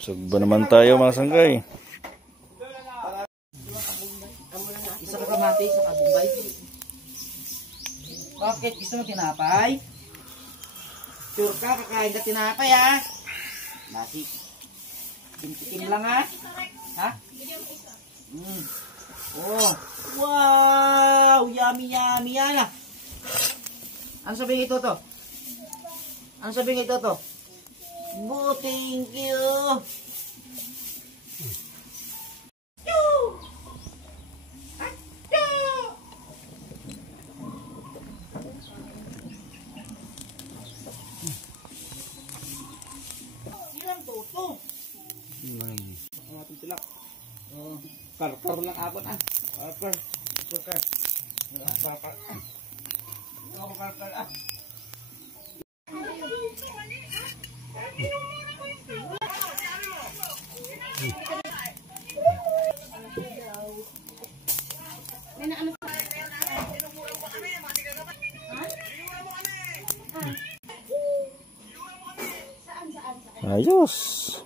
Sugba naman tayo mga sanggay. Isa ka kamati, isa ka bumbay. Bakit? Gusto mo tinapay? Sure ka, kakain ka tinapay ha? Nasi. Tintikim lang ha? Ha? Oh. Wow! Yummy yummy yan ah. Ano sabihin ito to? Ano sabihin ito to? Oh, thank you. Silang toto. Tilak. Oh, kar lang abot ah. Kar. Sukar. Kar. Oh, kar ah. Ayos.